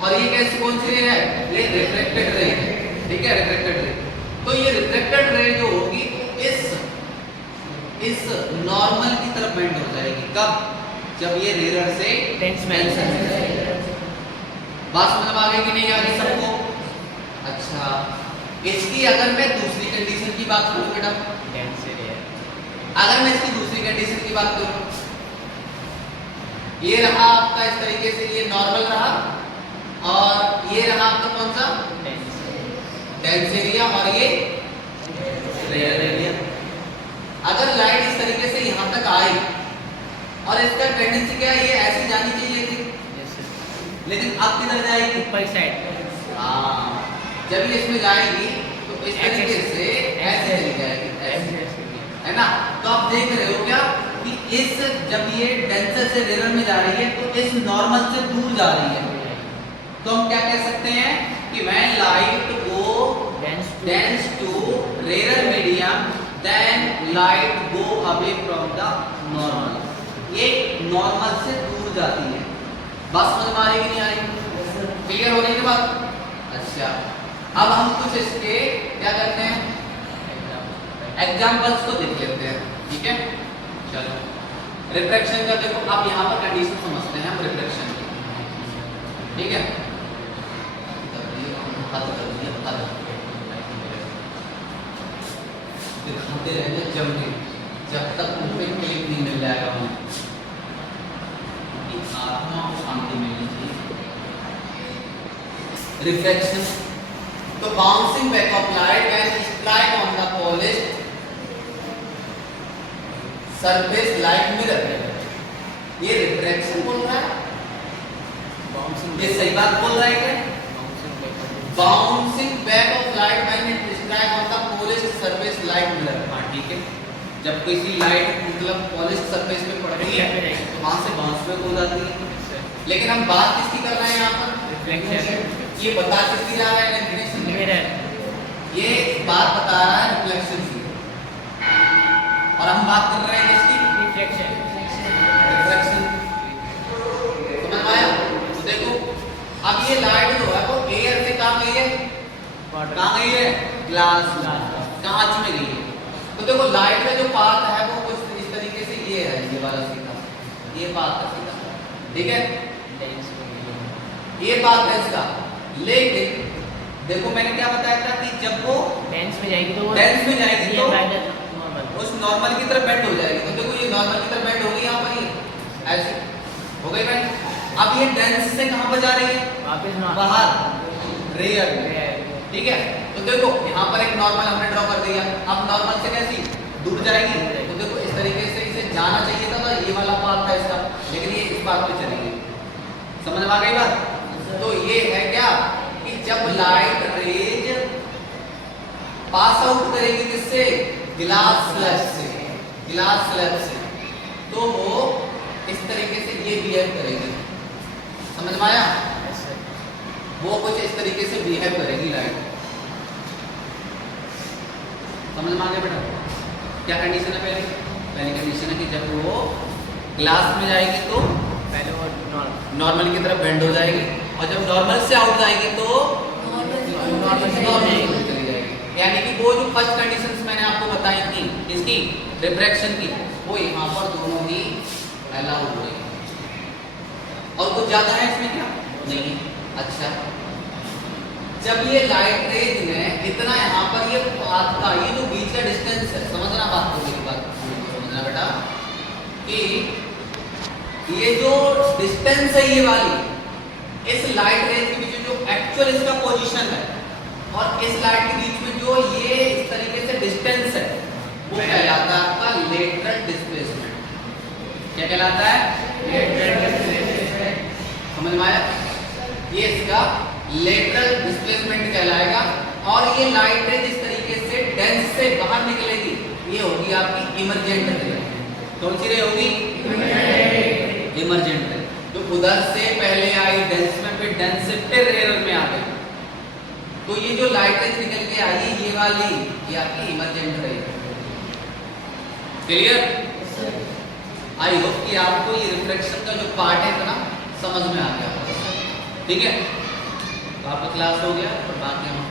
और ये कैसी कौन सी रे है, ये रिफ्रैक्टेड रे है, ठीक है, रिफ्रैक्टेड रे। तो ये रिफ्रैक्टेड रे जो होगी इस नॉर्मल की तरफ बेंड हो जाएगी। कब? जब ये रेयर से डेंस में जाएगी। बात समझ में आ गई कि नहीं आ गई सबको? अच्छा, इसकी अगर मैं दूसरी कंडीशन की बात करूं बेटा, अगर मैं इसकी दूसरी कंडीशन की बात करूं, ये रहा आपका इस तरीके से, ये नॉर्मल रहा और ये रहा आपका कौन सा, डेंस एरिया, और ये रेयर एरिया। अगर लाइट इस तरीके से यहां तक आई और इसका टेंडेंसी क्या है, ये ऐसी जानी चाहिए थी, लेकिन अब किधर जाएगी, ऊपर साइड। हाँ, जब ये इसमें जाएगी तो इस तरीके से ऐसे चली जाएगी, है ना। तो आप देख रहे हो क्या कि इस जब ये डेंसर से रेयर में जा रही है तो इस नॉर्मल से दूर जा रही है। तो हम क्या कह सकते हैं कि when light go dense to rare medium then light go away from the normal. ये नॉर्मल से दूर जाती है। बात समझ में आ रही कि नहीं आ रही? क्लियर होने के बाद अच्छा, अब हम कुछ इसके क्या करते हैं, एग्जाम्पल्स को देख लेते हैं, ठीक है। चलो, रिफ्रैक्शन का देखो, आप यहाँ पर कंडीशन समझते हैं हम रिफ्रैक्शन की, ठीक है। दिखाते रहेंगे जब तक उनपे क्लिक नहीं मिल जाएगा हमें, आत्मा को शांति मिलनी चाहिए। रिफ्लेक्शन, तो bouncing back of light when strike on the polished surface like mirror, ये रिफ्लेक्शन बोल रहा है, ये सही बात बोल रहा है क्या? Bouncing back of light when it strike on the polished surface like mirror. हाँ ठीक है, जब किसी लाइट मतलब पॉलिश्ड सरफेस पे पड़ रही है तो वहां से बाउंस बैक हो जाती है। लेकिन हम बात किसकी कर रहे हैं यहाँ पर, रिफ्लेक्शन। ये बता किसकी जा रहा है, रिफ्लेक्शन मिरर, ये बात बता रहा है रिफ्लेक्शन की, और हम बात कर रहे हैं किसकी, रिफ्लेक्शन। रिफ्लेक्शन समझ में आया? तो देखो, अब ये लाइट जो है वो एयर से कहाँ गई है, कहाँ गई है, ग्लास कांच में गई है। तो देखो लाइट का जो पाथ है वो कुछ इस तरीके से ये है, ये वाला सीधा, ये पाथ है सीधा, ठीक है, ये पाथ है इसका। लेकिन देखो मैंने क्या बताया था कि जब वो डेंस में जाएगी तो उस नॉर्मल की तरफ बेंड हो जाएगी। तो देखो ये नॉर्मल की तरफ बेंड हो गई, यहाँ पर ये ऐसे हो गई बेंड। अब ये डेंस से कहाँ पर जा रही है, वापस बाहर रेयर, ठीक है। तो देखो यहाँ पर एक नॉर्मल हमने ड्रॉ कर दिया, अब नॉर्मल से कैसी दूर जाएगी। तो देखो इस तरीके से इसे जाना चाहिए था, ये वाला पाथ था इसका, लेकिन ये इस पाथ पे चलेगी। समझ में आ गई बात? तो ये है क्या कि जब लाइट रेज पास आउट करेगी किससे, ग्लास स्लैब से, ग्लास स्लैब से, तो वो इस तरीके से ये बिहेव करेगी। समझ में आया? वो कुछ इस तरीके से बिहेव करेगी लाइट। समझ में आ गया बेटा? क्या कंडीशन है पहली कंडीशन है कि जब वो ग्लास में जाएगी तो पहले वो नॉर्मल की तरफ बेंड हो जाएगी, और जब नॉर्मल से आउट जाएगी तो नॉर्मल से चली जाएगी। यानी कि वो जो फर्स्ट कंडीशंस मैंने आपको बताई थी इसकी रिफ्रैक्शन की, वो यहाँ पर दोनों ही अलाउ हो रही है। और कुछ ज्यादा है इसमें क्या नहीं। अच्छा, जब ये लाइट रेज ने इतना यहाँ पर ये पाथ का, ये जो बीच का डिस्टेंस है, समझना बात को, मेरी बात समझना बेटा, कि ये जो डिस्टेंस है ये वाली, इस लाइट रेज के बीच में जो एक्चुअल इसका पोजीशन है और इस लाइट के बीच में जो ये इस तरीके से डिस्टेंस है, वो कहलाता है आपका लेटरल डिस्प्लेसमेंट। क्या कहलाता है? Lateral displacement. समझ में आया? ये इसका लेटरल डिस्प्लेसमेंट कहलाएगा। और ये लाइट रेज इस तरीके से डेंस से बाहर निकलेगी, ये होगी आपकी इमर्जेंट रे। कौन सी रे होगी? इमर्जेंट रे। तो उधर से पहले आई डेंस में, फिर डेंस से फिर रेयर में आ गई। तो ये जो लाइट रेज निकल के आई, ये वाली ये आपकी इमर्जेंट रे। क्लियर? आई होप कि आपको ये रिफ्लेक्शन का जो पार्ट है इतना समझ में आ गया, ठीक है। तो आपका क्लास हो गया और बाकी हम